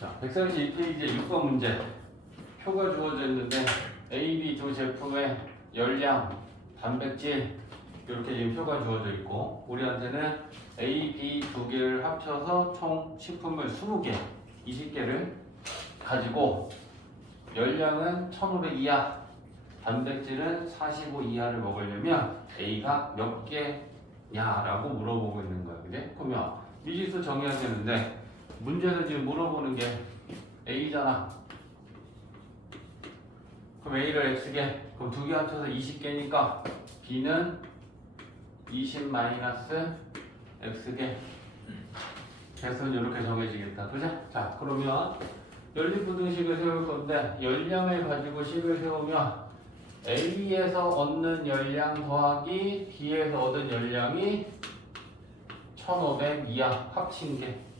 자, 132페이지에 6번 문제. 표가 주어져 있는데 A, B 두 제품의 열량, 단백질 이렇게 지금 표가 주어져 있고 우리한테는 A, B 두 개를 합쳐서 총 식품을 20개, 20개를 가지고 열량은 1500 이하, 단백질은 45 이하를 먹으려면 A가 몇 개냐라고 물어보고 있는 거야. 그지? 그러면 미지수 정의해야 되는데 문제는 지금 물어보는 게 A잖아. 그럼 A를 X개, 그럼 두 개 합쳐서 20개니까 B는 20 마이너스 X개. 개수는 이렇게 정해지겠다. 그죠? 자, 그러면 연립부등식을 세울 건데 열량을 가지고 식을 세우면 A에서 얻는 열량 더하기 B에서 얻은 열량이 1500 이하 합친 게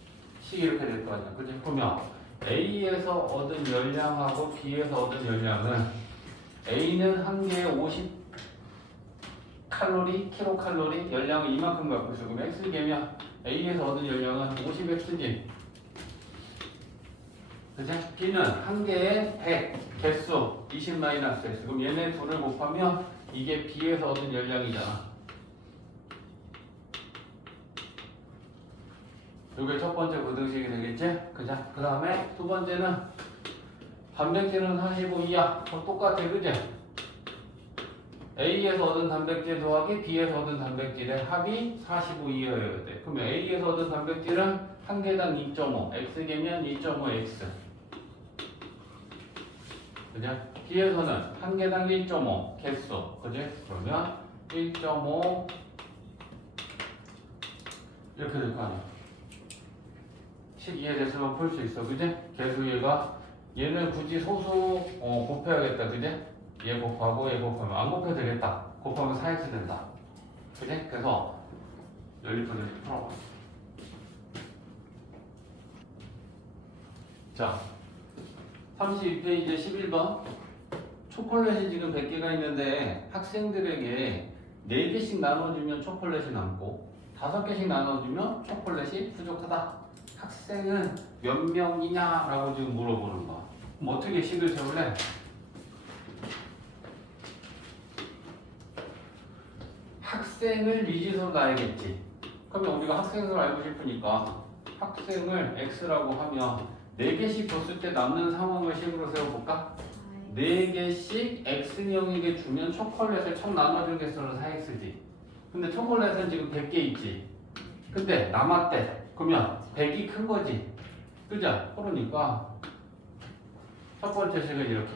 식 이렇게 될 거 아니야. 그지? 그러면 A에서 얻은 열량하고 B에서 얻은 열량은 A는 한 개에 50 칼로리, 킬로칼로리, 열량을 이만큼 갖고 있어. 그럼 X개면 A에서 얻은 열량은 50X지. 그치? B는 한 개에 100, 개수 20 마이너스 X. 그럼 얘네 둘을 곱하면 이게 B에서 얻은 열량이잖아. 이게 첫 번째 부등식이 되겠지? 그죠? 그 다음에 두 번째는 단백질은 45 이하. 똑같아, 그지? A에서 얻은 단백질 더하기 B에서 얻은 단백질의 합이 45 이하여야 돼. 그러면 A에서 얻은 단백질은 한 개당 2.5, X개면 2.5X. 그죠? B에서는 한 개당 1.5 개수. 그지? 그러면 1.5 이렇게 될 거 아니야. 식 이해됐으면 풀 수 있어. 그지? 개수얘가 얘는 굳이 소수 곱해야겠다. 그지? 얘 곱하고 얘 곱하면 안 곱해도 되겠다. 곱하면 4x 된다. 그지? 그래서 연립부등식 풀어봐. 자, 32페이지 11번. 초콜릿이 지금 100개가 있는데 학생들에게 4개씩 나눠주면 초콜릿이 남고 5개씩 나눠주면 초콜릿이 부족하다. 학생은 몇 명이냐? 라고 지금 물어보는 거야. 그럼 어떻게 식을 세울래? 학생을 미지수로 놔야겠지. 그러면 우리가 학생을 알고 싶으니까 학생을 X라고 하면 4개씩 줬을 때 남는 상황을 식으로 세워볼까? 4개씩 X명에게 주면 초콜릿을 총 나눠준 개수는 4X지. 근데 초콜릿은 지금 100개 있지. 근데 남았대. 그러면 100이 큰 거지. 그죠? 그러니까 첫 번째 식은 이렇게.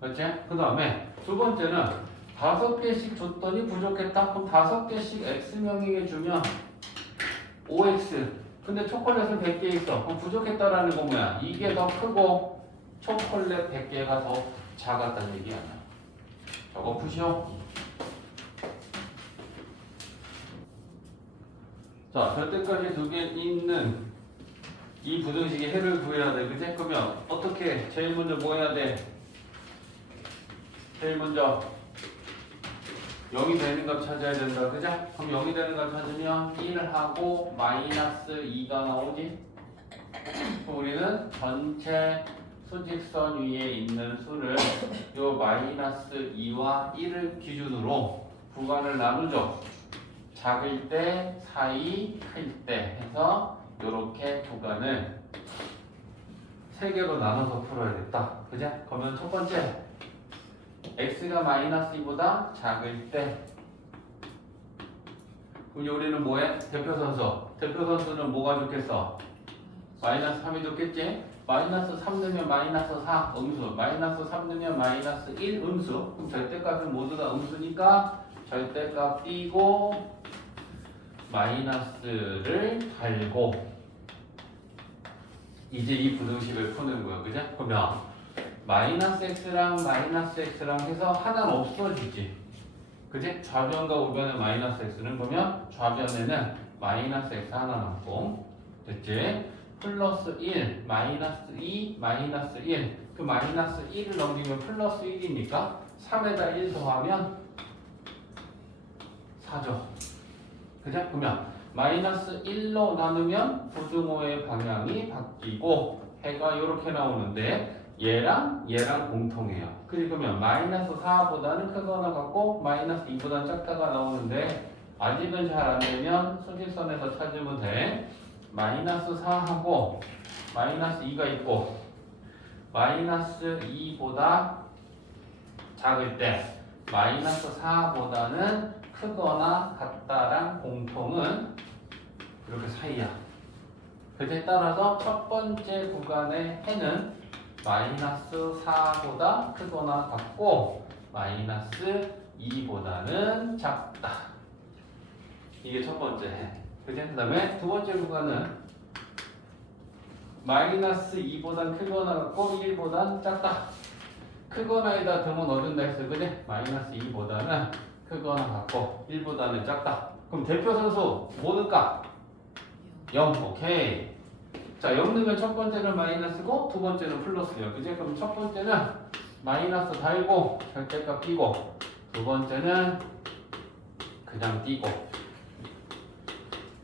그렇지? 그 다음에 두 번째는 5개씩 줬더니 부족했다. 그럼 5개씩 X명에게 주면 5X. 근데 초콜릿은 100개 있어. 그럼 부족했다라는 건 뭐야? 이게 더 크고 초콜릿 100개가 더 작았다는 얘기 아니야. 저거 푸시오. 자, 절대값이 2개 있는 이 부등식의 해를 구해야 돼. 그치? 그러면 어떻게? 제일 먼저 뭐 해야 돼? 제일 먼저 0이 되는 값 찾아야 된다. 그죠? 그럼 0이 되는 값 찾으면 1하고 마이너스 2가 나오지? 그럼 우리는 전체 수직선 위에 있는 수를 요 마이너스 2와 1을 기준으로 구간을 나누죠. 작을 때, 사이, 클 때 해서 이렇게 구간을 3개로 나눠서 풀어야겠다. 그죠? 그러면 첫 번째 x가 마이너스 2보다 작을 때 그럼 우리는 뭐해? 대표선수. 대표선수는 뭐가 좋겠어? 마이너스 3이 좋겠지? 마이너스 3 넣으면 마이너스 4 음수, 마이너스 3 넣으면 마이너스 1 음수. 그럼 절대값은 모두 다 음수니까 절대값 띄고 마이너스를 달고 이제 이 부등식을 푸는 거야. 그죠? 그러면 마이너스 x랑 마이너스 x랑 해서 하나는 없어지지. 그지? 좌변과 우변의 마이너스 x는 보면 좌변에는 마이너스 x 하나 남고 됐지? 플러스 1, 마이너스 2, 마이너스 1. 그 마이너스 1을 넘기면 플러스 1이니까 3에다 1 더하면 4죠. 그죠? 그러면 마이너스 1로 나누면 부등호의 방향이 바뀌고 해가 이렇게 나오는데 얘랑 공통해요. 그러면 마이너스 4보다는 크거나 같고 마이너스 2보다는 작다가 나오는데 아직은 잘 안 되면 수직선에서 찾으면 돼. 마이너스 4하고 마이너스 2가 있고 마이너스 2보다 작을 때 마이너스 4보다는 크거나 같다랑 공통은 이렇게 사이야. 그에 따라서 첫 번째 구간의 해는 마이너스 4보다 크거나 같고 마이너스 2보다는 작다. 이게 첫 번째 해. 그 다음에 두 번째 구간은 마이너스 2보다 크거나 같고 1보다 작다. 크거나에다 등호 넣어준다 했어. 그지? 마이너스 2보다는 크거나 같고 1보다는 작다. 그럼 대표 선수 뭐 넣을까? 0. 오케이. 자, 0 넣으면 첫 번째는 마이너스고 두 번째는 플러스예요. 그지? 그럼 첫 번째는 마이너스 달고 절대값 띄고 두 번째는 그냥 띄고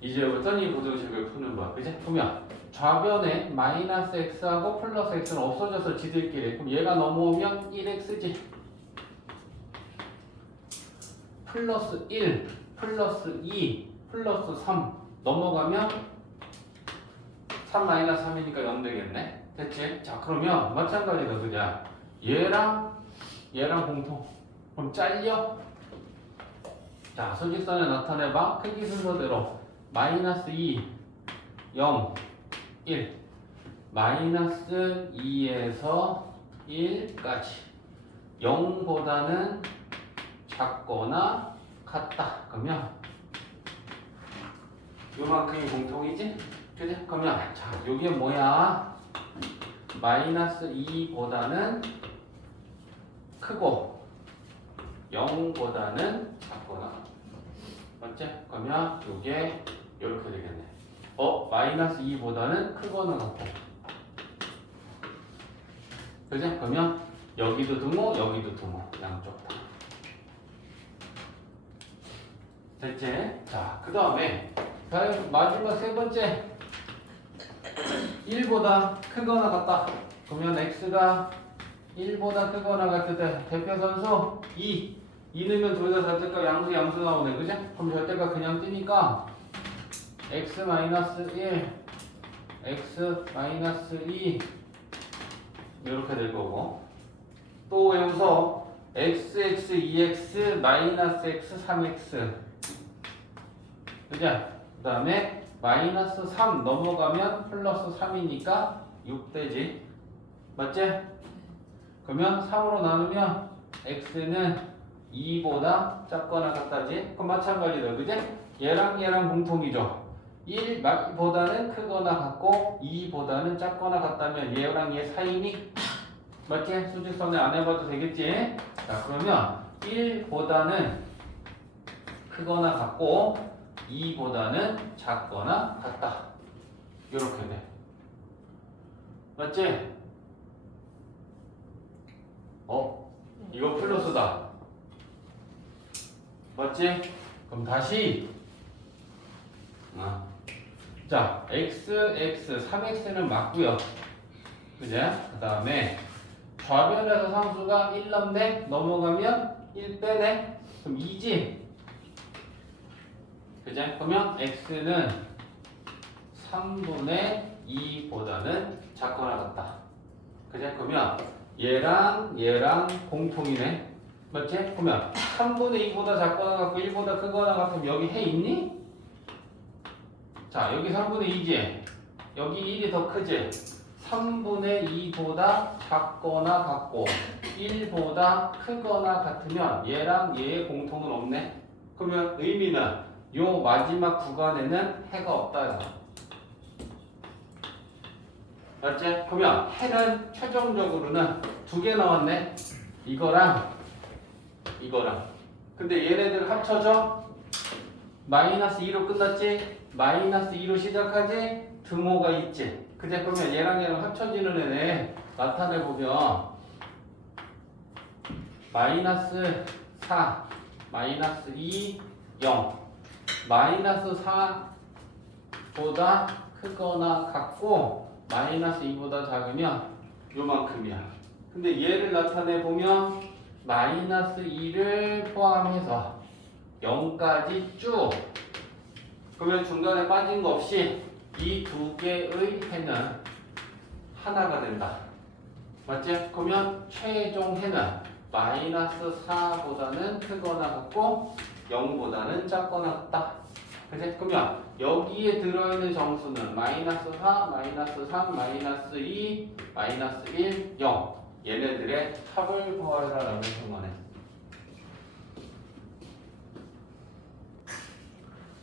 이제부터는 이 부등식을 푸는 거야. 그지? 그러면 좌변에 마이너스 x하고 플러스 x는 없어져서 지들끼리. 그럼 얘가 넘어오면 1x지. 플러스 1, 플러스 2, 플러스 3 넘어가면 3 마이너스 3이니까 0 되겠네. 됐지? 자, 그러면 마찬가지다. 그냥 얘랑 공통. 그럼 잘려? 자, 수직선에 나타내봐. 크기 순서대로 마이너스 2, 0, 1 마이너스 2에서 1까지 0보다는 작거나 같다. 그러면 요만큼이 공통이지? 그지? 그러면 자, 요게 뭐야? 마이너스 2보다는 크고 0보다는 작거나 맞지? 그러면 요게 요렇게 되겠네. 마이너스 2보다는 크거나 같고 그지? 그러면 여기도 등호 여기도 등호 양쪽 다 됐지? 자, 그 다음에 마지막 세 번째 1보다 크거나 같다. 그러면 x가 1보다 크거나 같을 때 대표 선수 2 넣으면 둘 다 절대값 양수 나오네. 그지? 그럼 절대값 그냥 뜨니까 x-1 x-2 이렇게 될 거고 또 외워서 xx 2x 마이너스 x 3x 그죠? 그 다음에 마이너스 3 넘어가면 플러스 3이니까 6 되지. 맞지? 그러면 3으로 나누면 x는 2보다 작거나 같다지. 그럼 마찬가지다. 그지? 얘랑 공통이죠. 1보다는 크거나 같고 2보다는 작거나 같다면 얘랑 얘 사이니? 맞지? 수직선에 안 해봐도 되겠지? 자, 그러면 1보다는 크거나 같고 2보다는 작거나 같다. 이렇게 돼. 맞지? 이거 플러스다. 맞지? 그럼 다시 자, x, 3x는 맞고요. 그죠? 그 다음에 좌변에서 상수가 1 넘네? 넘어가면 1 빼네? 그럼 2지? 그죠? 그러면 x는 3분의 2보다는 작거나 같다. 그죠? 그러면 얘랑 공통이네. 맞지? 그러면 3분의 2보다 작거나 같고 1보다 크거나 같으면 여기 해 있니? 자, 여기 3분의 2지? 여기 1이 더 크지? 3분의 2보다 작거나 같고 1보다 크거나 같으면 얘랑 얘의 공통은 없네. 그러면 의미는 요 마지막 구간에는 해가 없다. 맞지? 그러면 해는 최종적으로는 두 개 나왔네. 이거랑 근데 얘네들 합쳐져 마이너스 2로 끝났지? 마이너스 2로 시작하지? 등호가 있지? 그제? 그러면 얘랑 합쳐지는 애네 나타내보면 마이너스 4 마이너스 2 0 마이너스 4 보다 크거나 같고 마이너스 2보다 작으면 요만큼이야. 근데 얘를 나타내 보면 마이너스 2를 포함해서 0까지 쭉. 그러면 중간에 빠진 거 없이 이 두 개의 해는 하나가 된다. 맞지? 그러면 최종 해는 마이너스 4보다는 크거나 같고 0보다는 작거나 같다. 그치? 그러면 여기에 들어있는 정수는 마이너스 4, 마이너스 3, 마이너스 2, 마이너스 1, 0. 얘네들의 합을 구하라 라고 생각해.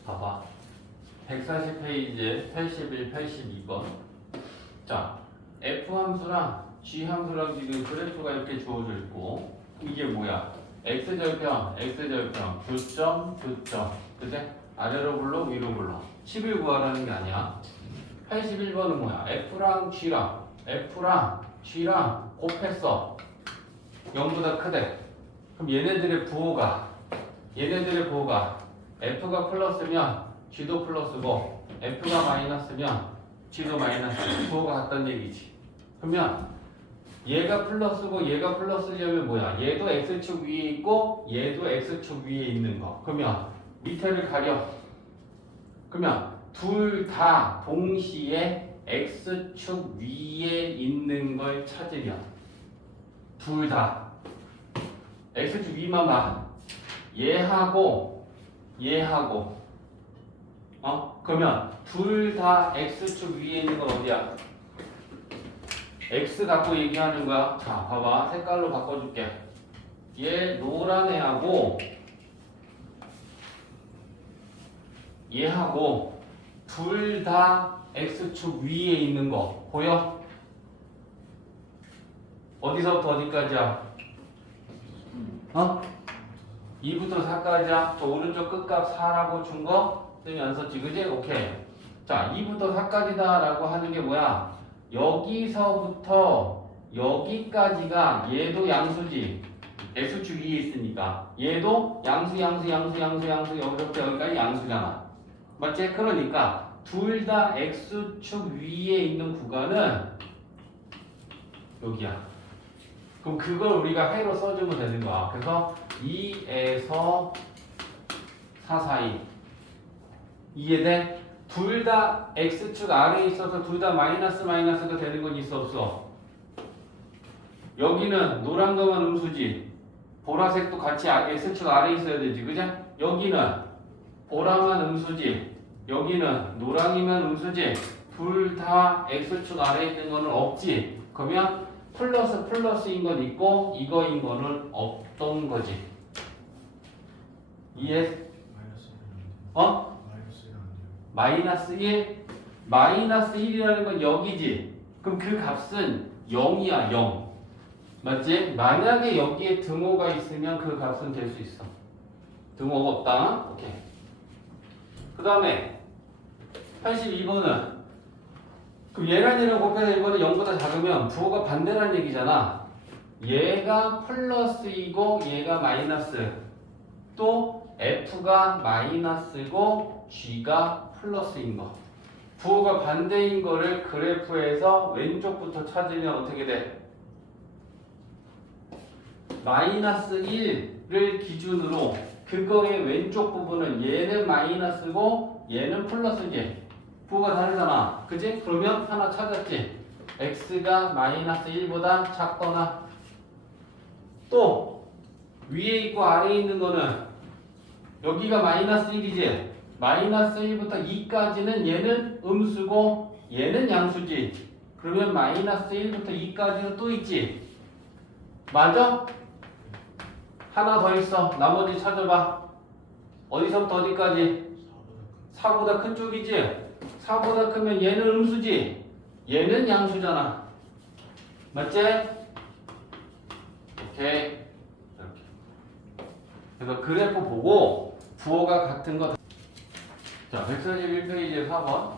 봐봐. 140페이지 81, 82번. 자, F 함수랑 G 함수랑 지금 그래프가 이렇게 주어져 있고, 이게 뭐야? X절편, X절편, 교점, 교점. 그치? 아래로 불러, 위로 불러. 10을 구하라는 게 아니야. 81번은 뭐야? F랑 G랑 곱했어. 0보다 크대. 그럼 얘네들의 부호가 F가 플러스면 G도 플러스고 F가 마이너스면 G도 마이너스. 부호가 같다는 얘기지. 그러면 얘가 플러스고 얘가 플러스려면 뭐야? 얘도 X축 위에 있고 얘도 X축 위에 있는 거. 그러면 밑에를 가려. 그러면 둘 다 동시에 X축 위에 있는 걸 찾으면 둘 다 X축 위만 봐. 얘하고 그러면 둘 다 X축 위에 있는 건 어디야? X 갖고 얘기하는 거야. 자, 봐봐. 색깔로 바꿔줄게. 얘 노란 애하고 얘하고 둘 다 X축 위에 있는 거 보여? 어디서부터 어디까지야? 2부터 4까지야. 저 오른쪽 끝값 4라고 준 거? 쌤이 안 썼지, 그지? 오케이. 자, 2부터 4까지다 라고 하는 게 뭐야? 여기서부터 여기까지가 얘도 양수지. X축 위에 있으니까. 얘도 양수 여기서부터 여기까지 양수잖아. 맞지? 그러니까 둘 다 X축 위에 있는 구간은 여기야. 그럼 그걸 우리가 회로 써주면 되는 거야. 그래서 2에서 4 사이. 이해돼? 둘 다 X축 아래에 있어서 둘 다 마이너스가 되는 건 있어 없어? 여기는 노란 거만 음수지. 보라색도 같이 X축 아래에 있어야 되지. 그죠? 여기는 보라만 음수지. 여기는 노랑이만 음수지. 둘 다 X축 아래에 있는 거는 없지. 그러면 플러스인 건 있고 이거인 거는 없던 거지. 이해? 마이너스 1? 마이너스 1이라는 건 여기지. 그럼 그 값은 0이야, 0. 맞지? 만약에 여기에 등호가 있으면 그 값은 될 수 있어. 등호가 없다. 오케이. 그 다음에 82번은 그럼 얘랑 얘랑 곱해서 이거는 0보다 작으면 부호가 반대라는 얘기잖아. 얘가 플러스이고 얘가 마이너스. 또 F가 마이너스고 G가 플러스인 거. 부호가 반대인 거를 그래프에서 왼쪽부터 찾으면 어떻게 돼? 마이너스 1을 기준으로 그거의 왼쪽 부분은 얘는 마이너스고 얘는 플러스지. 부호가 다르잖아. 그치? 그러면 하나 찾았지. X가 마이너스 1보다 작거나 또 위에 있고 아래에 있는 거는 여기가 마이너스 1이지. 마이너스 1부터 2까지는 얘는 음수고 얘는 양수지. 그러면 마이너스 1부터 2까지는 또 있지. 맞아? 하나 더 있어. 나머지 찾아봐. 어디서부터 어디까지? 4보다 큰 쪽이지. 4보다 크면 얘는 음수지. 얘는 양수잖아. 맞지? 오케이. 이렇게. 그래서 그래프 보고 부호가 같은 거. 자, 141페이지에 4번.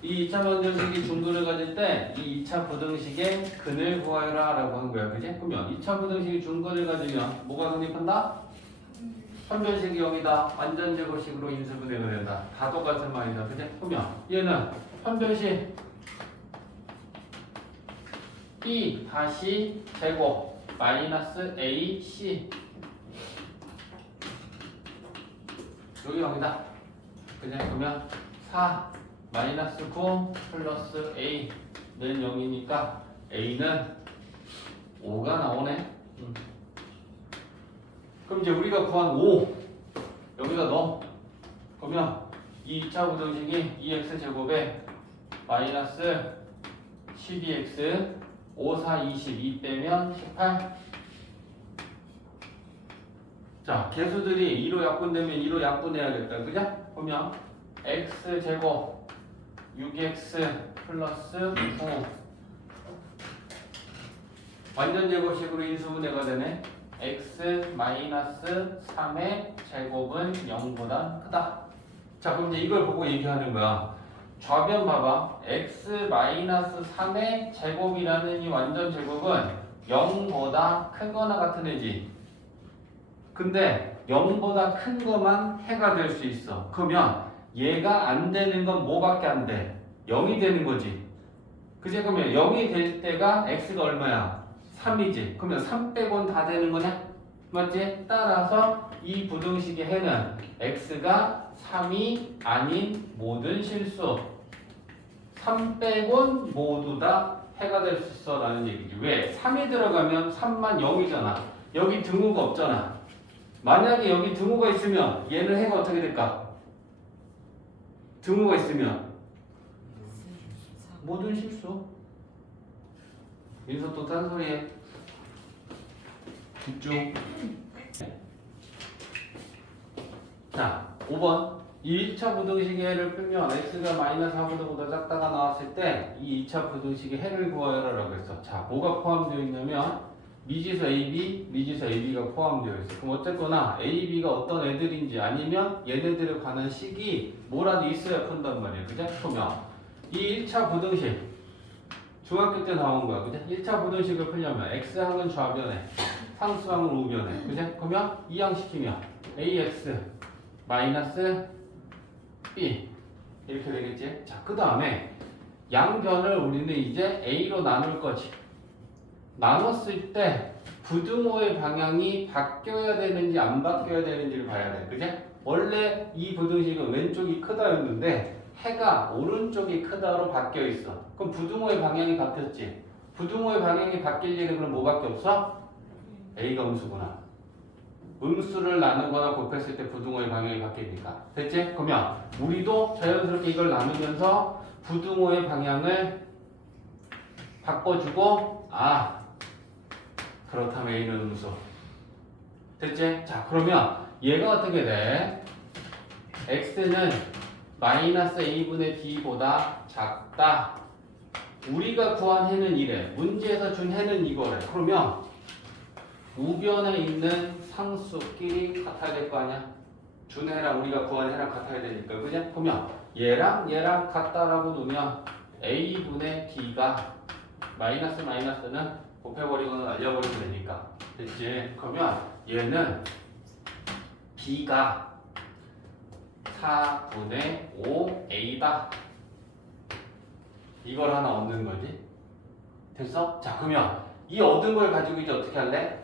이 2차 방정식이 중근을 가질 때 이 2차 부등식의 근을 구하여라 라고 하는 거야. 그지? 그러면 2차 부등식이 중근을 가지면 뭐가 성립한다? 선변식이 여기다 완전 제곱식으로 인수분해가 된다. 다 똑같은 말이다. 그치? 그러면 얘는 선변식 B 다시 제곱 마이너스 AC 여기다. 그냥 그러면 4 마이너스 9 플러스 A 는 0이니까 A는 5가 나오네. 그럼 이제 우리가 구한 5 여기다 넣어. 그러면 이 2차 부등식이 2x 제곱에 마이너스 12x 5, 4, 22 빼면 18. 자, 개수들이 2로 약분되면 2로 약분해야겠다. 그죠? 그러면 x 제곱 6x 플러스 9 완전 제곱식으로 인수분해가 되네. x 마이너스 3의 제곱은 0보다 크다. 자, 그럼 이제 이걸 보고 얘기하는 거야. 좌변 봐봐. x 마이너스 3의 제곱이라는 이 완전 제곱은 0보다 크거나 같은 애지. 근데 0보다 큰 것만 해가 될 수 있어. 그러면 얘가 안 되는 건 뭐밖에 안 돼? 0이 되는 거지. 그치? 그러면 0이 될 때가 x가 얼마야? 3이지. 그러면 3 빼고는 다 되는 거냐? 맞지? 따라서 이 부등식의 해는 x가 3이 아닌 모든 실수 3 빼곤 모두 다 해가 될 수 있어 라는 얘기지. 왜? 3이 들어가면 3만 0이잖아. 여기 등호가 없잖아. 만약에 여기 등호가 있으면 얘는 해가 어떻게 될까? 등호가 있으면 모든 실수. 민서 또 딴소리해. 집중. 자, 5번. 이 1차 부등식의 해를 풀면 x가 마이너스 4보다 작다가 나왔을 때 이 2차 부등식의 해를 구하여라라고 했어. 자, 뭐가 포함되어 있냐면 미지수 AB, 미지수 AB가 포함되어 있어. 그럼 어쨌거나 AB가 어떤 애들인지 아니면 얘네들에 관한 식이 뭐라도 있어야 푼단 말이야. 그죠? 그러면 이 1차 부등식 중학교 때 나온 거야. 그죠? 1차 부등식을 풀려면 x항은 좌변에 상수항은 우변에. 그죠? 그러면 이항시키면 ax 마이너스 b 이렇게 되겠지? 자, 그 다음에 양변을 우리는 이제 a로 나눌 거지. 나눴을 때 부등호의 방향이 바뀌어야 되는지 안 바뀌어야 되는지를 봐야 돼. 그지? 원래 이 부등식은 왼쪽이 크다였는데 해가 오른쪽이 크다로 바뀌어 있어. 그럼 부등호의 방향이 바뀌었지. 부등호의 방향이 바뀔 일은 그럼 뭐밖에 없어? A가 음수구나. 음수를 나누거나 곱했을 때 부등호의 방향이 바뀌니까. 됐지? 그러면 우리도 자연스럽게 이걸 나누면서 부등호의 방향을 바꿔주고 그렇다면 A는 음수. 됐지? 자, 그러면 얘가 어떻게 돼? X는 마이너스 A분의 B보다 작다. 우리가 구한 해는 이래. 문제에서 준 해는 이거래. 그러면 우변에 있는 상수끼리 같아야 될 거 아니야? 준 해랑 우리가 구한 해랑 같아야 되니까. 그죠? 그러면 얘랑 같다라고 놓으면 A분의 B가 마이너스 마이너스는 곱해버리거나 날려버리면 되니까. 됐지? 그러면 얘는 B가 4분의 5A다. 이걸 하나 얻는 거지. 됐어? 자, 그러면 이 얻은 걸 가지고 이제 어떻게 할래?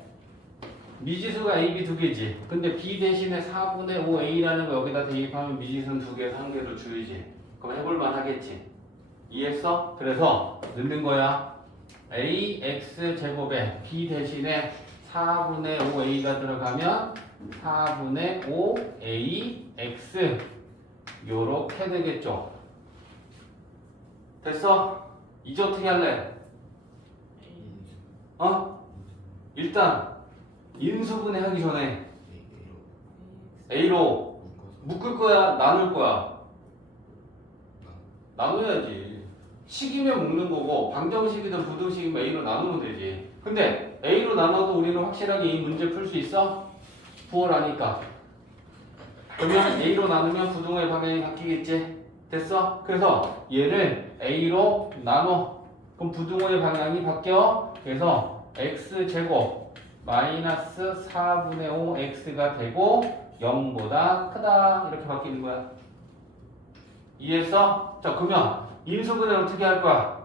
미지수가 A, B 두 개지. 근데 B 대신에 4분의 5A라는 거 여기다 대입하면 미지수는 두 개에서 한 개로 줄이지. 그럼 해볼만 하겠지. 이해했어? 그래서 넣는 거야. AX 제곱에 B 대신에 4분의 5A가 들어가면 4분의 5AX 요렇게 되겠죠. 됐어? 이제 어떻게 할래? 일단 인수분해 하기 전에 A로 묶을 거야? 나눌 거야? 나눠야지. 식이면 묶는 거고 방정식이든 부등식이면 A로 나누면 되지. 근데 A로 나눠도 우리는 확실하게 이 문제 풀 수 있어? 부호라니까. 그러면 A로 나누면 부등호의 방향이 바뀌겠지? 됐어? 그래서 얘를 A로 나눠. 그럼 부등호의 방향이 바뀌어. 그래서 X제곱 마이너스 4분의 5X가 되고 0보다 크다 이렇게 바뀌는 거야. 이해했어? 자 그러면 인수분해 어떻게 할 거야?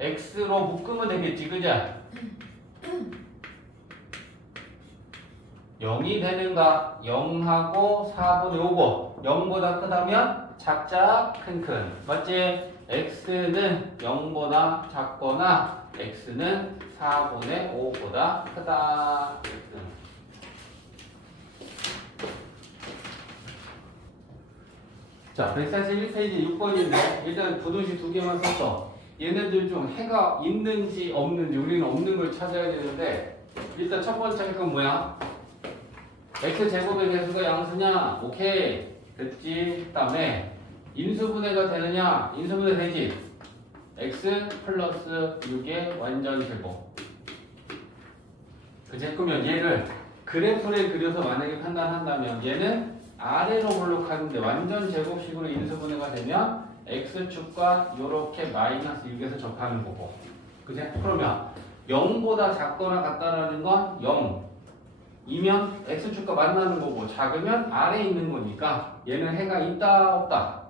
x로 묶으면 되겠지 그지? 0이 되는가? 0하고 4분의 5고 0보다 크다면 작자 큰큰 맞지? x는 0보다 작거나 x는 4분의 5보다 크다. 자, 141페이지 6번인데 일단 부등식 두 개만 썼어. 얘네들 중 해가 있는지 없는지 우리는 없는 걸 찾아야 되는데 일단 첫 번째 건 뭐야? x제곱의 개수가 양수냐? 오케이 됐지. 그 다음에 인수분해가 되느냐? 인수분해 되지. x 플러스 6의 완전 제곱. 그치? 그러면 얘를 그래프를 그려서 만약에 판단한다면 얘는 아래로 볼록하는데 완전 제곱식으로 인수분해가 되면 x축과 요렇게 마이너스 6에서 접하는 거고. 그치? 그러면 0보다 작거나 같다라는 건 0이면 x축과 만나는 거고 작으면 아래에 있는 거니까 얘는 해가 있다 없다?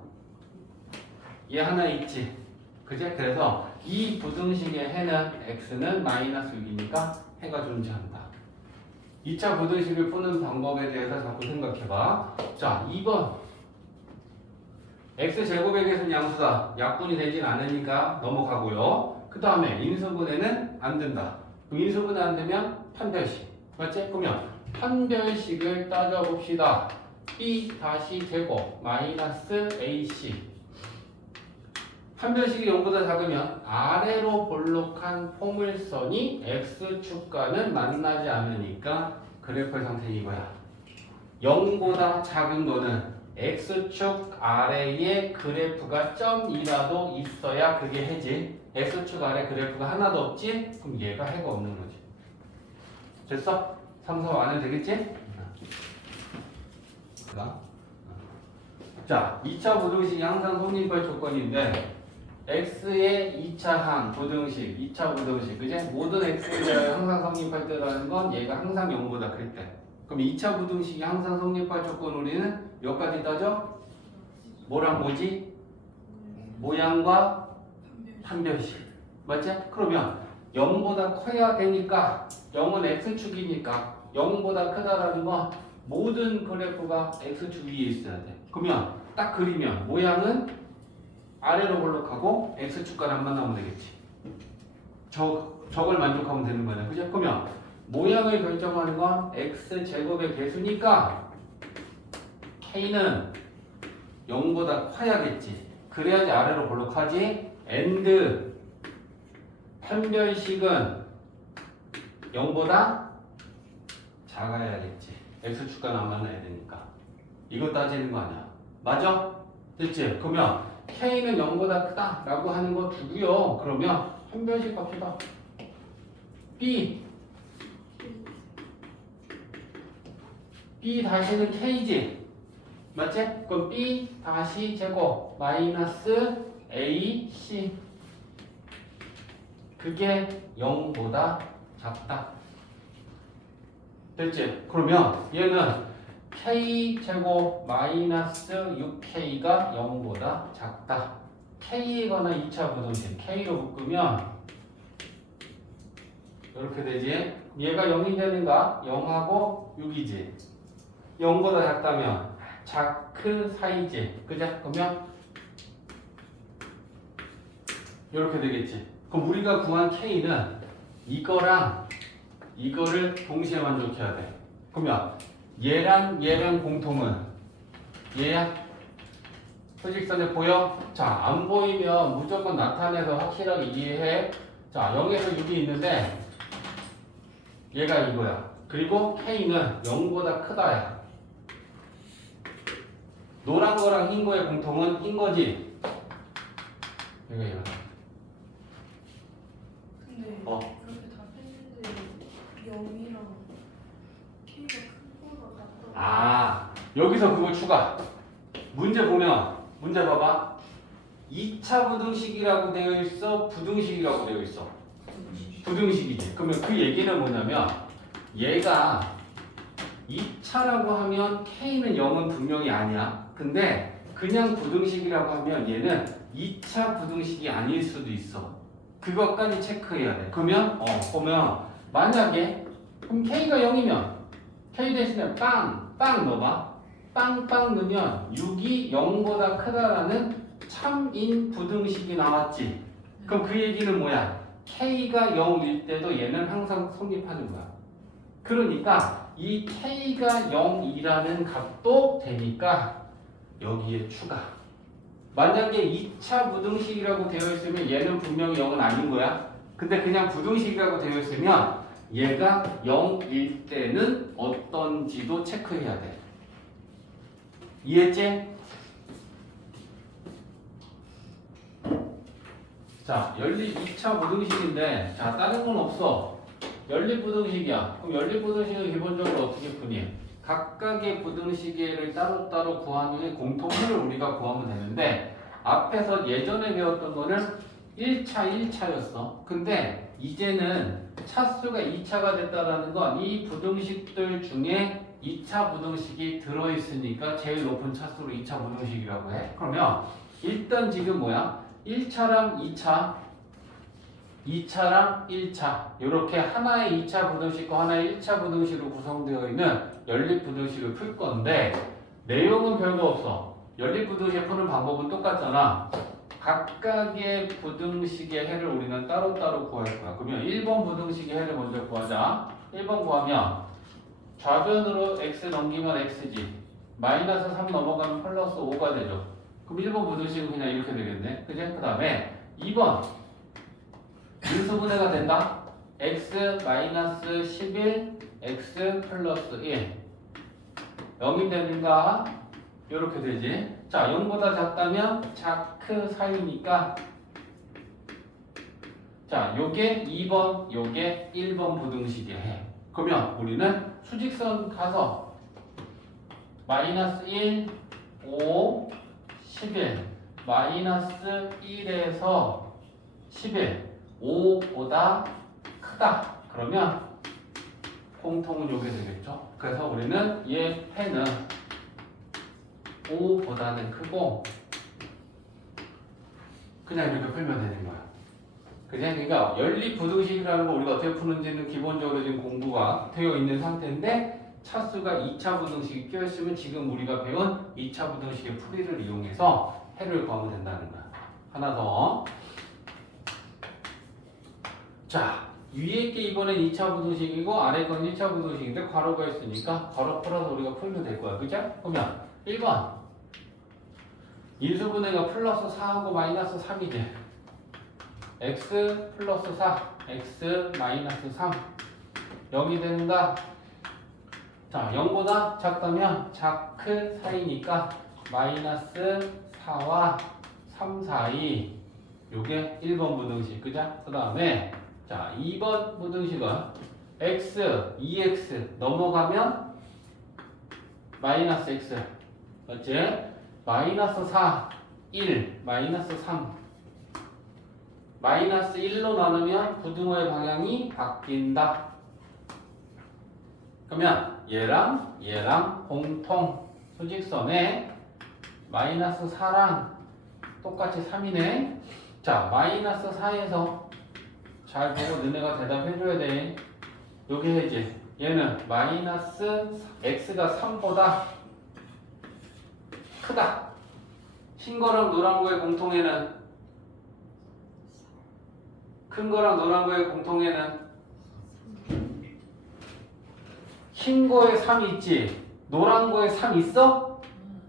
얘 하나 있지. 그치? 그래서 이 부등식의 해는 x는 마이너스 6이니까 해가 존재한다. 2차 부등식을 푸는 방법에 대해서 자꾸 생각해봐. 자, 2번. x제곱의 개수는 양수다. 약분이 되진 않으니까 넘어가고요. 그 다음에 인수분해는 안 된다. 인수분해 안 되면 판별식. 맞지? 그러면 판별식을 따져봅시다. b 다시 제곱 마이너스 ac. 판별식이 0보다 작으면 아래로 볼록한 포물선이 x축과는 만나지 않으니까 그래프의 상태 이거야. 0보다 작은 거는 x축 아래에 그래프가 점이라도 있어야 그게 해지. x축 아래 그래프가 하나도 없지? 그럼 얘가 해가 없는 거지. 됐어? 3, 4 안 해도 되겠지? 자, 2차 부등식이 항상 성립할 조건인데 x의 2차 항 부등식, 2차 부등식, 그지? 모든 x에 대하여 항상 성립할 때라는 건 얘가 항상 0보다 클 때. 그럼 2차 부등식이 항상 성립할 조건 우리는 몇 가지 따져? 뭐랑 뭐지? 모양과 판별식. 맞지? 그러면 0보다 커야 되니까 0은 x축이니까 0보다 크다라는 건 모든 그래프가 x축 위에 있어야 돼. 그러면 딱 그리면 모양은 아래로 볼록하고 x축과는 안 만나면 되겠지. 저걸 만족하면 되는 거네. 그죠? 그러면 모양을 결정하는 건 x제곱의 개수니까 k는 0보다 커야겠지. 그래야지 아래로 볼록하지. and 판별식은 0보다 작아야겠지. x축과는 안 만나야 되니까. 이거 따지는 거 아니야. 맞아? 됐지? 그러면 k는 0보다 크다 라고 하는 거 두고요. 그러면 판별식 갑시다. b 다시는 k지. 맞지? 그럼 b 다시 제곱 마이너스 ac 그게 0보다 작다. 됐지? 그러면 얘는 k제곱 마이너스 6k가 0보다 작다. k이거나 2차 부등식 k로 묶으면 이렇게 되지. 얘가 0이 되는가? 0하고 6이지. 0보다 작다면 자크 사이지. 그죠? 그러면 이렇게 되겠지. 그럼 우리가 구한 k는 이거랑 이거를 동시에 만족해야 돼. 그러면 얘랑 공통은 얘야? 수직선에 보여? 자, 안 보이면 무조건 나타내서 확실하게 이해해. 자, 0에서 6이 있는데 얘가 이거야. 그리고 k는 0보다 크다야. 노란 거랑 흰 거의 공통은 흰 거지. 얘가 이거야. 근데 그렇게 다 뺐는데 0이랑 K가 큰 거가 같다. 아, 여기서 그걸 추가. 문제 보면 문제 봐봐. 2차 부등식이라고 되어 있어? 부등식이라고 되어 있어? 부등식이지. 그러면 그 얘기는 뭐냐면 얘가 2차라고 하면 K는 0은 분명히 아니야. 근데 그냥 부등식이라고 하면 얘는 2차 부등식이 아닐 수도 있어. 그것까지 체크해야 돼. 그러면 보면 만약에 그럼 K가 0이면 K 대신에 빵 넣어봐. 빵 넣으면 6이 0보다 크다라는 참인 부등식이 나왔지. 그럼 그 얘기는 뭐야? K가 0일 때도 얘는 항상 성립하는 거야. 그러니까 이 K가 0이라는 값도 되니까 여기에 추가. 만약에 2차 부등식이라고 되어 있으면 얘는 분명히 0은 아닌 거야. 근데 그냥 부등식이라고 되어 있으면 얘가 0일 때는 어떤지도 체크해야 돼. 이해했지? 자, 연립 2차 부등식인데 자, 다른 건 없어. 연립 부등식이야. 그럼 연립 부등식은 기본적으로 어떻게 푸니? 각각의 부등식을 따로따로 구한 후에 공통을 우리가 구하면 되는데 앞에서 예전에 배웠던 거는 1차였어. 근데 이제는 차수가 2차가 됐다라는 건 이 부등식들 중에 2차 부등식이 들어있으니까 제일 높은 차수로 2차 부등식이라고 해. 그러면 일단 지금 뭐야? 1차랑 2차, 2차랑 1차 이렇게 하나의 2차 부등식과 하나의 1차 부등식으로 구성되어 있는 연립 부등식을 풀 건데 내용은 별거 없어. 연립 부등식 푸는 방법은 똑같잖아. 각각의 부등식의 해를 우리는 따로따로 구할 거야. 그러면 1번 부등식의 해를 먼저 구하자. 1번 구하면 좌변으로 x 넘기면 x지. 마이너스 3 넘어가면 플러스 5가 되죠. 그럼 1번 부등식은 그냥 이렇게 되겠네. 그지? 그 다음에 2번 인수분해가 된다. x 마이너스 11 x 플러스 1 0이 되는가? 이렇게 되지. 자, 0보다 작다면 자크 사이니까 자, 요게 2번, 요게 1번 부등식의 해. 그러면 우리는 수직선 가서 마이너스 1, 5, 11 마이너스 1에서 11 5보다 크다. 그러면 공통은 요게 되겠죠. 그래서 우리는 얘 해는 5보다는 크고 그냥 이렇게 풀면 되는 거야. 그러니까 연립 부등식이라는 거 우리가 어떻게 푸는지는 기본적으로 지금 공부가 되어 있는 상태인데 차수가 2차 부등식이 껴있으면 지금 우리가 배운 2차 부등식의 풀이를 이용해서 해를 구하면 된다는 거야. 하나 더. 자, 위에 게 이번엔 2차 부등식이고 아래 건 1차 부등식인데 괄호가 있으니까 괄호 풀어서 우리가 풀면 될 거야. 그죠? 보면 1번 인수분해가 플러스 4하고 마이너스 3이지. x 플러스 4 x 마이너스 3 0이 되는가? 자, 0보다 작다면 자크 사이니까 마이너스 4와 3 사이 요게 1번 부등식. 그죠? 그 다음에 자, 2번 부등식은 x, 2x 넘어가면 마이너스 x 맞지? 마이너스 4, 1, 마이너스 3 마이너스 1로 나누면 부등호의 방향이 바뀐다. 그러면 얘랑 공통 수직선에 마이너스 4랑 똑같이 3이네. 자, 마이너스 4에서 잘 보고 너네가 대답해줘야 돼. 여기 해지. 얘는 마이너스 x가 3보다 크다. 흰 거랑 노란 거의 공통에는 큰 거랑 노란 거의 공통에는 흰 거에 3이 있지. 노란 거에 3 있어?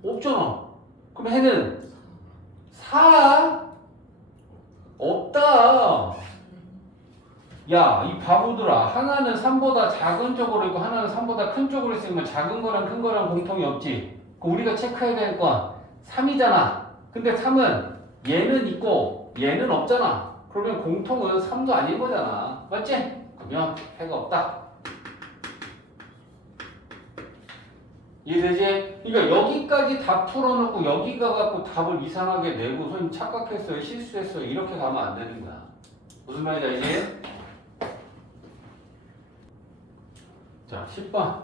없잖아. 그럼 해는 4? 없다. 야, 이 바보들아. 하나는 3보다 작은 쪽으로 있고 하나는 3보다 큰 쪽으로 있으면 작은 거랑 큰 거랑 공통이 없지. 그럼 우리가 체크해야 될 건 3이잖아. 근데 3은 얘는 있고 얘는 없잖아. 그러면 공통은 3도 아닌 거잖아. 맞지? 그러면 해가 없다. 이해되지? 그러니까 여기까지 다 풀어놓고 여기 가갖고 답을 이상하게 내고 선생님 착각했어요, 실수했어요 이렇게 가면 안 되는 거야. 무슨 말인지 알지? 자, 10번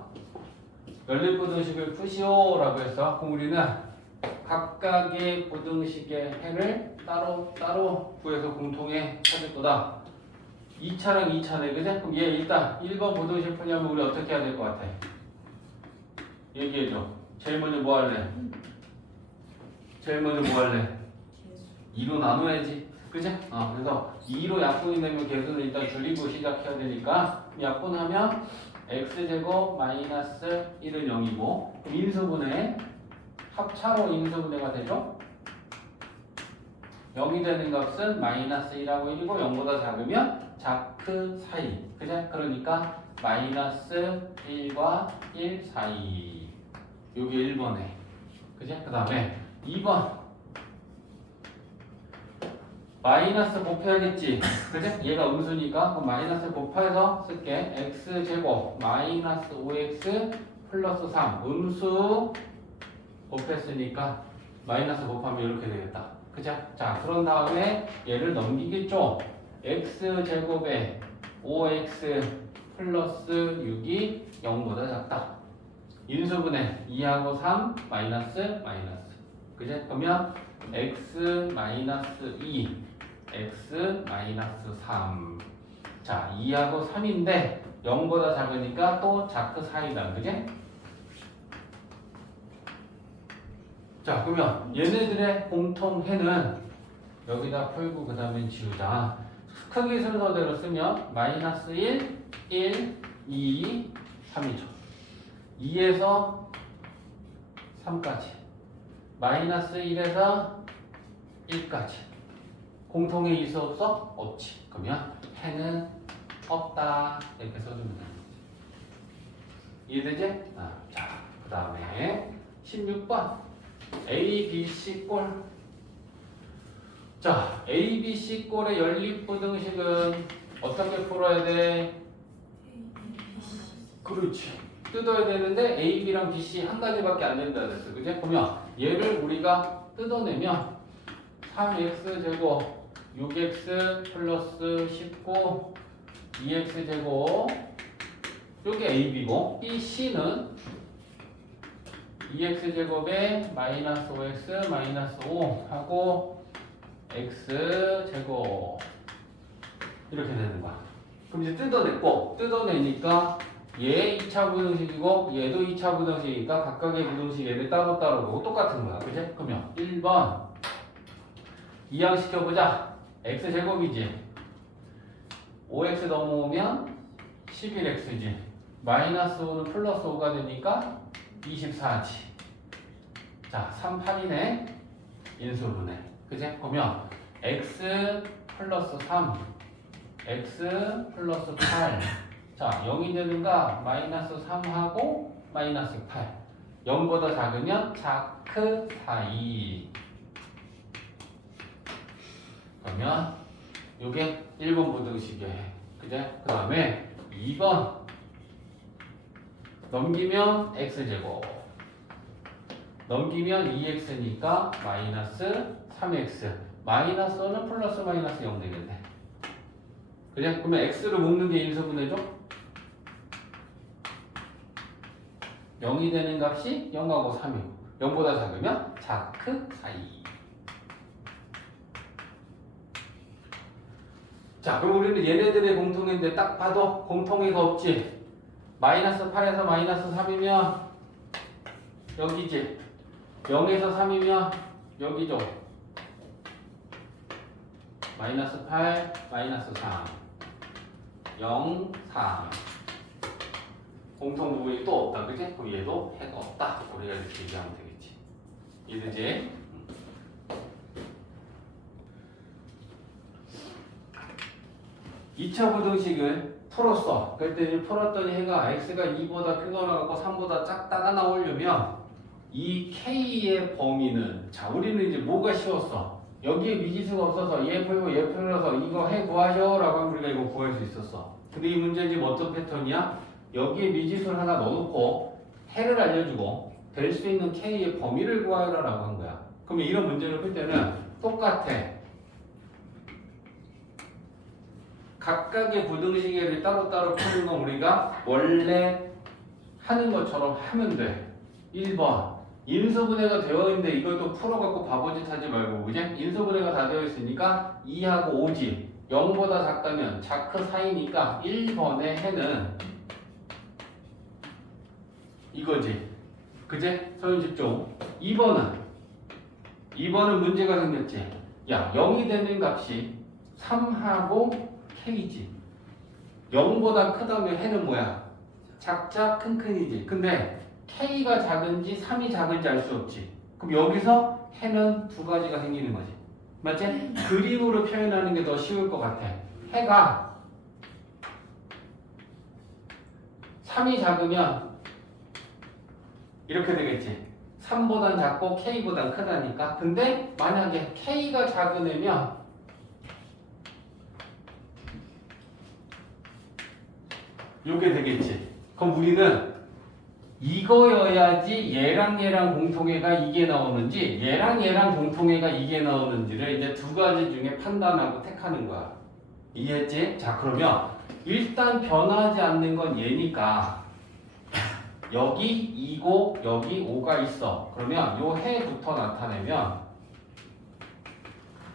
연립부등식을 푸시오라고 했어. 그럼 우리는 각각의 부등식의 해를 따로 구해서 공통에 찾을 거다. 2차랑 2차네, 그지? 그럼 얘 일단 1번 부등식 푸냐면 우리 어떻게 해야 될 것 같아? 얘기해줘. 제일 먼저 뭐 할래? 제일 먼저 뭐 할래? 2로 나눠야지. 그지? 그래서 2로 약분이 되면 계수는 일단 줄이고 시작해야 되니까 약분하면 x제곱 마이너스 1은 0이고 그럼 인수분해 합차로 인수분해가 되죠? 0이 되는 값은 마이너스 1하고 1이고 0보다 작으면 자크 사이. 그죠? 그러니까 마이너스 1과 1 사이. 요게 1번에. 그죠? 그 다음에 2번 마이너스 곱해야겠지. 그죠? 얘가 음수니까 그럼 마이너스 곱해서 쓸게. x제곱 마이너스 5x 플러스 3 음수 곱했으니까 마이너스 곱하면 이렇게 되겠다. 그죠? 자, 그런 다음에 얘를 넘기겠죠. x제곱에 5x 플러스 6이 0보다 작다. 인수분해 2하고 3 마이너스. 그죠? 그러면 x 마이너스 2 x 마이너스 3. 자, 2하고 3인데 0보다 작으니까 또 자크 사이다. 그지? 자, 그러면 얘네들의 공통해는 여기다 풀고 그 다음에 지우자. 크기 순서대로 쓰면 마이너스 1, 1, 2, 3이죠. 2에서 3까지. 마이너스 1에서 1까지. 공통에 있어 없어? 없지. 그러면 해는 없다. 이렇게 써주면 되는 거지. 이해되지? 자, 그 다음에 16번 A, B, C 꼴. 자, A, B, C 꼴의 연립부등식은 어떻게 풀어야 돼? 그렇지. 뜯어야 되는데 A, B랑 B, C 한 가지밖에 안 된다 그랬어. 그지? 그러면 얘를 우리가 뜯어내면 3x 제곱 6x 플러스 19 2x 제곱 요게 A, B고 B, C는 2x 제곱에 마이너스 5x 마이너스 5 하고 x 제곱 이렇게 되는 거야. 그럼 이제 뜯어내니까 얘 2차 부등식이고 얘도 2차 부등식이니까 각각의 부등식 얘를 따로따로 보고 똑같은 거야. 그치? 그러면 1번 이항시켜보자. x제곱이지. 5x 넘어오면 11x지. 마이너스 5는 플러스 5가 되니까 24지. 자, 3, 8이네. 인수분해. 그치? 그러면 x 플러스 3 x 플러스 8 자, 0이 되는가? 마이너스 3하고 마이너스 8 0보다 작으면 자크 사이. 그러면 요게 1번 부등식이에요. 그제? 그 다음에 2번 넘기면 x제곱 넘기면 2x니까 마이너스 3x 마이너스 5는 플러스 마이너스 0 되겠네. 그래? 그러면 x를 묶는 게 인수분해죠? 0이 되는 값이 0하고 3이고 0보다 작으면 자크 사이. 자, 그럼 우리는 얘네들의 공통인데 딱 봐도 공통이가 없지. 마이너스 8에서 마이너스 3이면 여기지. 0에서 3이면 여기죠. 마이너스 8, 마이너스 3 0, 3 공통 부분이 또 없다. 그치? 그럼 얘도 해가 없다. 우리가 이렇게 얘기하면 되겠지. 이해되지? 2차 부등식을 풀었어. 그랬더니 풀었더니 해가 x가 2보다 크거나 같고 3보다 작다가 나오려면 이 k의 범위는 자 우리는 이제 뭐가 쉬웠어? 여기에 미지수가 없어서 얘 풀고 얘 풀어서 이거 해 구하셔 라고 하면 우리가 이거 구할 수 있었어. 근데 이 문제는 지금 어떤 패턴이야? 여기에 미지수를 하나 넣어놓고 해를 알려주고 될 수 있는 k의 범위를 구하라 라고 한 거야. 그러면 이런 문제를 풀 때는 똑같아. 각각의 부등식을 따로따로 푸는 건 우리가 원래 하는 것처럼 하면 돼. 1번 인수분해가 되어 있는데 이걸 또 풀어갖고 바보짓 하지 말고 그지? 인수분해가 다 되어 있으니까 2하고 5지 0보다 작다면 자크 사이니까 1번의 해는 이거지 그지? 서윤 집중 2번은 문제가 생겼지 야 0이 되는 값이 3하고 K지 0보다 크다면 해는 뭐야? 작자 큰큰이지 근데 K가 작은지 3이 작은지 알 수 없지 그럼 여기서 해는 두 가지가 생기는 거지 맞지? 그림으로 표현하는 게 더 쉬울 것 같아 해가 3이 작으면 이렇게 되겠지 3보단 작고 K보단 크다니까 근데 만약에 K가 작은 애면 요게 되겠지 그럼 우리는 이거여야지 얘랑 공통해가 이게 나오는지 얘랑 공통해가 이게 나오는지를 이제 두 가지 중에 판단하고 택하는 거야 이해했지? 자 그러면 일단 변하지 않는 건 얘니까 여기 2고 여기 5가 있어 그러면 요 해부터 나타내면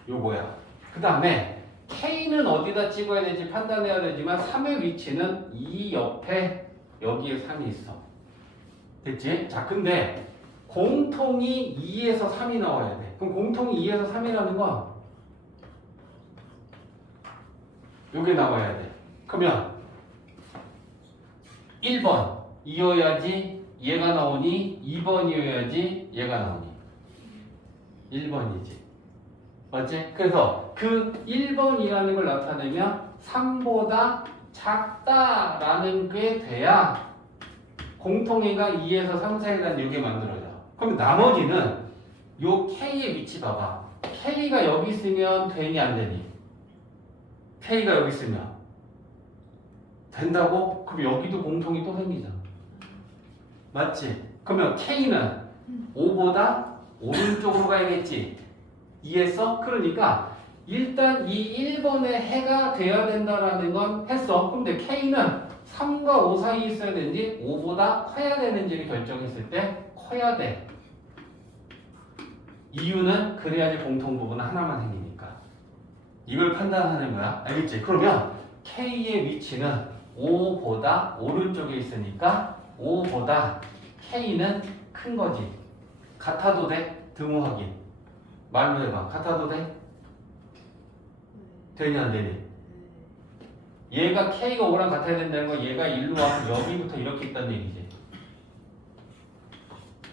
요거야 그 다음에 K는 어디다 찍어야 되지 판단해야 되지만 3의 위치는 이 옆에 여기에 3이 있어 됐지? 자 근데 공통이 2에서 3이 나와야 돼 그럼 공통이 2에서 3이라는 건 요게 나와야 돼 그러면 1번 이어야지 얘가 나오니 2번이어야지 얘가 나오니 1번이지 맞지? 그래서 그 1번이라는 걸 나타내면 3보다 작다라는 게 돼야 공통이가 2에서 3 사이에 대한 요게 만들어져 그럼 나머지는 요 K의 위치 봐봐 K가 여기 있으면 되니 안 되니? K가 여기 있으면 된다고? 그럼 여기도 공통이 또 생기잖아 맞지? 그러면 K는 5보다 오른쪽으로 가야겠지 이해했어? 그러니까 일단 이 1번의 해가 돼야 된다라는 건 했어 근데 K는 3과 5 사이에 있어야 되는지 5보다 커야 되는지를 결정했을 때 커야 돼 이유는 그래야지 공통 부분은 하나만 생기니까 이걸 판단하는 거야 알겠지? 그러면 K의 위치는 5보다 오른쪽에 있으니까 5보다 K는 큰 거지 같아도 돼? 등호 확인 말로 해봐 같아도 돼? 되니 안 되니? 얘가 K가 5랑 같아야 된다는 건 얘가 일로 와서 여기부터 이렇게 있다는 얘기지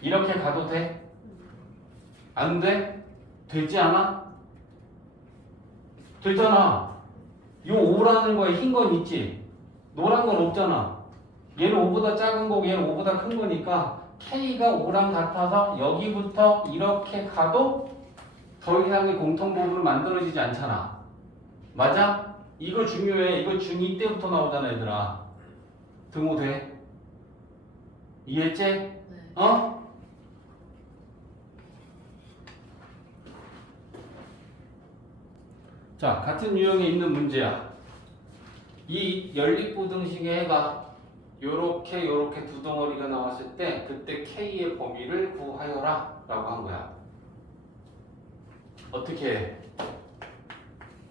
이렇게 가도 돼? 안 돼? 되지 않아? 되잖아 요 5라는 거에 흰 건 있지 노란 건 없잖아 얘는 5보다 작은 거고 얘는 5보다 큰 거니까 K가 5랑 같아서 여기부터 이렇게 가도 더 이상의 공통 부분은 만들어지지 않잖아 맞아? 이거 중요해 이거 중2 때부터 나오잖아 얘들아 등호 돼? 이해했지? 네. 어? 자 같은 유형에 있는 문제야 이 연립부등식의 해가 요렇게 두 덩어리가 나왔을 때 그때 K의 범위를 구하여라 라고 한 거야 어떻게 해?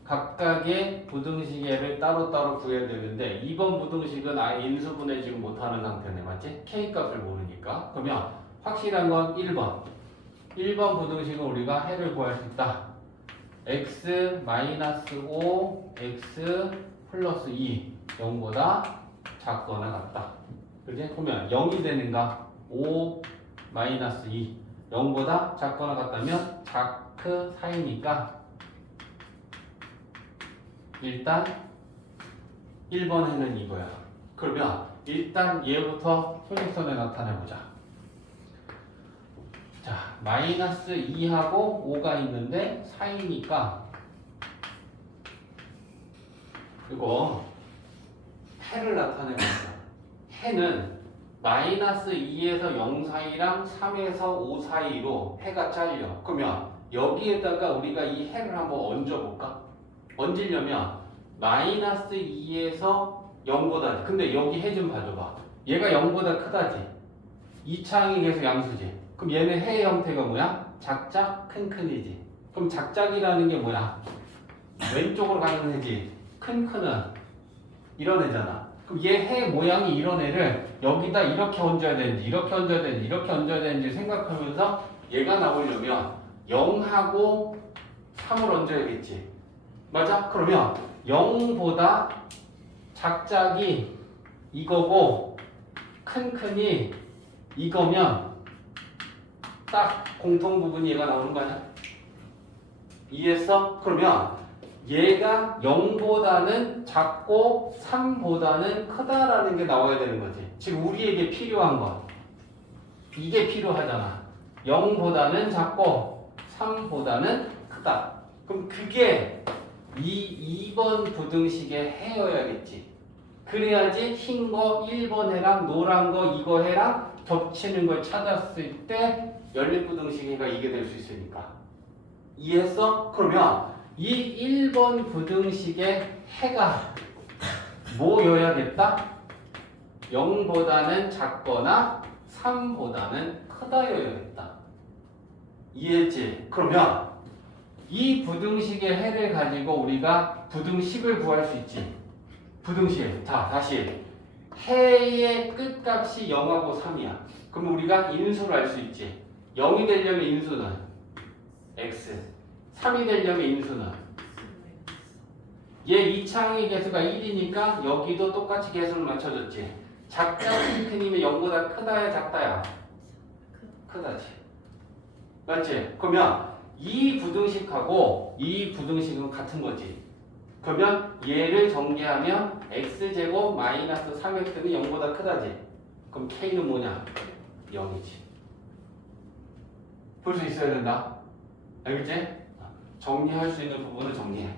각각의 부등식의를 따로따로 구해야 되는데 2번 부등식은 아예 인수분해 지금 못하는 상태네 맞지? K값을 모르니까 그러면 확실한 건 1번 부등식은 우리가 해를 구할 수 있다 x-5 x 플러스 2 0보다 작거나 같다 그지? 그러면 0이 되는가? 5 마이너스 2 0보다 작거나 같다면 자크 사이니까 일단 1번 해는 이거야 그러면 일단 얘부터 소직선에 나타내보자 자 마이너스 2하고 5가 있는데 사이니까 이거 해를 나타내보자 해는 마이너스 2에서 0 사이랑 3에서 5 사이로 해가 잘려 그러면 여기에다가 우리가 이 해를 한번 얹어볼까? 얹으려면 마이너스 2에서 0보다 근데 여기 해 좀 봐줘봐 얘가 0보다 크다지. 이차항이 계속 양수지. 그럼 얘는 해의 형태가 뭐야? 작작 큰큰이지. 그럼 작작이라는 게 뭐야? 왼쪽으로 가는 애지. 큰큰은 이런 애잖아. 그럼 얘 해 모양이 이런 애를 여기다 이렇게 얹어야 되는지 이렇게 얹어야 되는지 이렇게 얹어야 되는지 생각하면서 얘가 나오려면 0하고 3을 얹어야겠지. 맞아? 그러면 0보다 작작이 이거고 큰큰이 이거면 딱 공통 부분이 얘가 나오는 거 아니야? 이해했어? 그러면 얘가 0보다는 작고 3보다는 크다라는 게 나와야 되는 거지. 지금 우리에게 필요한 건 이게 필요하잖아. 0보다는 작고 3보다는 크다. 그럼 그게 이 2번 부등식의 해여야겠지. 그래야지 흰 거 1번 해랑 노란 거 이거 해랑 겹치는 걸 찾았을 때 연립부등식이가 이게 될 수 있으니까. 이해했어? 그러면 이 1번 부등식의 해가 뭐여야겠다? 0보다는 작거나 3보다는 크다여야겠다. 이해했지? 그러면 이 부등식의 해를 가지고 우리가 부등식을 구할 수 있지. 부등식. 자, 다시. 해의 끝값이 0하고 3이야. 그럼 우리가 인수를 알 수 있지. 0이 되려면 인수는 x. 3이 되려면 인수는 얘 이차항의 개수가 1이니까 여기도 똑같이 개수를 맞춰줬지. 작다 큰이면 0보다 크다야 작다야? 크다지. 맞지? 그러면 이 부등식하고 이 부등식은 같은 거지. 그러면 얘를 정리하면 x제곱 마이너스 3x는 0보다 크다지. 그럼 k는 뭐냐? 0이지. 볼 수 있어야 된다. 알겠지? 정리할 수 있는 부분을 정리해.